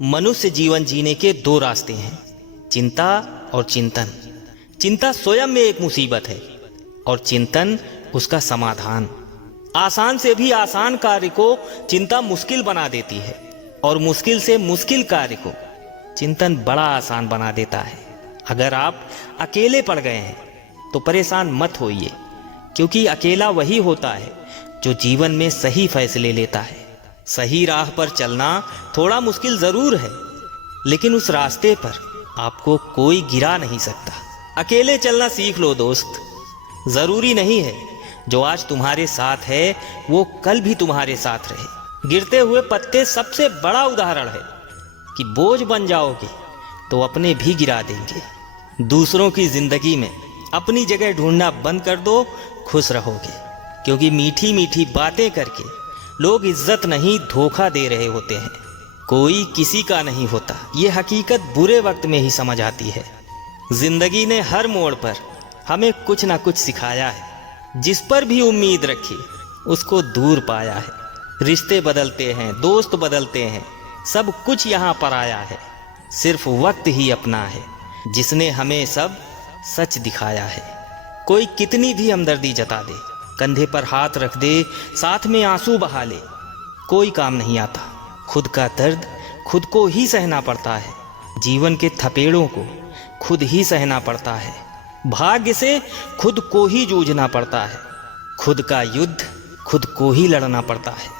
मनुष्य जीवन जीने के दो रास्ते हैं, चिंता और चिंतन। चिंता स्वयं में एक मुसीबत है और चिंतन उसका समाधान। आसान से भी आसान कार्य को चिंता मुश्किल बना देती है और मुश्किल से मुश्किल कार्य को चिंतन बड़ा आसान बना देता है। अगर आप अकेले पड़ गए हैं तो परेशान मत होइए, क्योंकि अकेला वही होता है जो जीवन में सही फैसले लेता है। सही राह पर चलना थोड़ा मुश्किल जरूर है, लेकिन उस रास्ते पर आपको कोई गिरा नहीं सकता। अकेले चलना सीख लो दोस्त। जरूरी नहीं है जो आज तुम्हारे साथ है वो कल भी तुम्हारे साथ रहे। गिरते हुए पत्ते सबसे बड़ा उदाहरण है कि बोझ बन जाओगे तो अपने भी गिरा देंगे। दूसरों की जिंदगी में अपनी जगह ढूंढना बंद कर दो, खुश रहोगे। क्योंकि मीठी मीठी बातें करके लोग इज्जत नहीं धोखा दे रहे होते हैं। कोई किसी का नहीं होता, ये हकीकत बुरे वक्त में ही समझ आती है। जिंदगी ने हर मोड़ पर हमें कुछ ना कुछ सिखाया है। जिस पर भी उम्मीद रखी उसको दूर पाया है। रिश्ते बदलते हैं, दोस्त बदलते हैं, सब कुछ यहाँ पर आया है। सिर्फ वक्त ही अपना है जिसने हमें सब सच दिखाया है। कोई कितनी भी हमदर्दी जता दे, कंधे पर हाथ रख दे, साथ में आंसू बहा ले, कोई काम नहीं आता। खुद का दर्द खुद को ही सहना पड़ता है। जीवन के थपेड़ों को खुद ही सहना पड़ता है। भाग्य से खुद को ही जूझना पड़ता है। खुद का युद्ध खुद को ही लड़ना पड़ता है।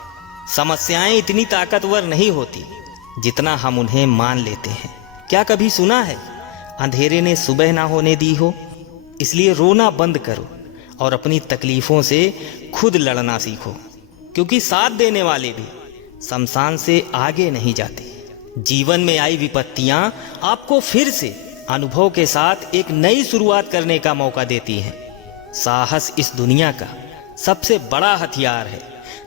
समस्याएं इतनी ताकतवर नहीं होती जितना हम उन्हें मान लेते हैं। क्या कभी सुना है अंधेरे ने सुबह ना होने दी हो? इसलिए रोना बंद करो और अपनी तकलीफों से खुद लड़ना सीखो, क्योंकि साथ देने वाले भी शमशान से आगे नहीं जाते। जीवन में आई विपत्तियां आपको फिर से अनुभव के साथ एक नई शुरुआत करने का मौका देती हैं। साहस इस दुनिया का सबसे बड़ा हथियार है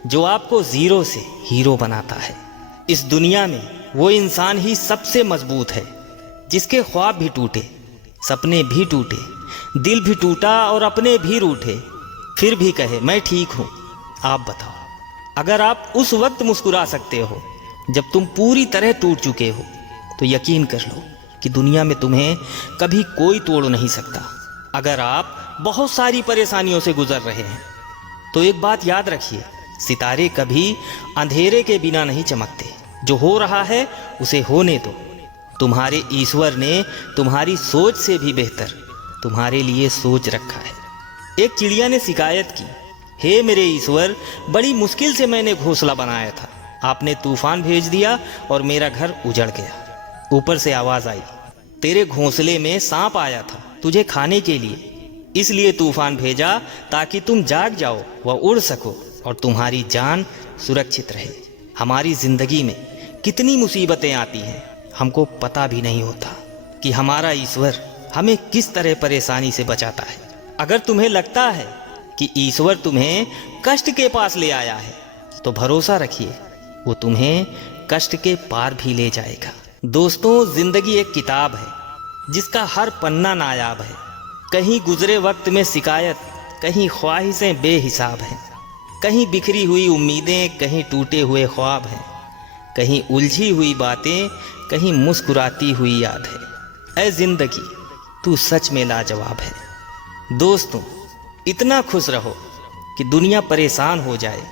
जो आपको जीरो से हीरो बनाता है। इस दुनिया में वो इंसान ही सबसे मजबूत है जिसके ख्वाब भी टूटे, सपने भी टूटे, दिल भी टूटा और अपने भी रूठे, फिर भी कहे मैं ठीक हूँ। आप बताओ, अगर आप उस वक्त मुस्कुरा सकते हो जब तुम पूरी तरह टूट चुके हो, तो यकीन कर लो कि दुनिया में तुम्हें कभी कोई तोड़ नहीं सकता। अगर आप बहुत सारी परेशानियों से गुजर रहे हैं तो एक बात याद रखिए, सितारे कभी अंधेरे के बिना नहीं चमकते। जो हो रहा है उसे होने दो। तुम्हारे ईश्वर ने तुम्हारी सोच से भी बेहतर तुम्हारे लिए सोच रखा है। एक चिड़िया ने शिकायत की, हे मेरे ईश्वर, बड़ी मुश्किल से मैंने घोंसला बनाया था, आपने तूफान भेज दिया और मेरा घर उजड़ गया। ऊपर से आवाज आई, तेरे घोंसले में सांप आया था तुझे खाने के लिए, इसलिए तूफान भेजा ताकि तुम जाग जाओ व उड़ सको और तुम्हारी जान सुरक्षित रहे। हमारी जिंदगी में कितनी मुसीबतें आती हैं, हमको पता भी नहीं होता कि हमारा ईश्वर हमें किस तरह परेशानी से बचाता है। अगर तुम्हें लगता है कि ईश्वर तुम्हें कष्ट के पास ले आया है तो भरोसा रखिए, वो तुम्हें कष्ट के पार भी ले जाएगा। दोस्तों, जिंदगी एक किताब है जिसका हर पन्ना नायाब है। कहीं गुजरे वक्त में शिकायत, कहीं ख्वाहिशें बेहिसाब हैं, कहीं बिखरी हुई उम्मीदें, कहीं टूटे हुए ख्वाब हैं, कहीं उलझी हुई बातें, कहीं मुस्कुराती हुई याद है। ऐ जिंदगी, तू सच में लाजवाब है। दोस्तों, इतना खुश रहो कि दुनिया परेशान हो जाए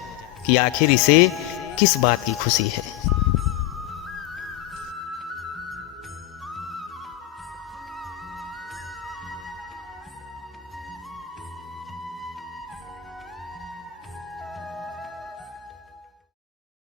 कि आखिर इसे किस बात की खुशी है।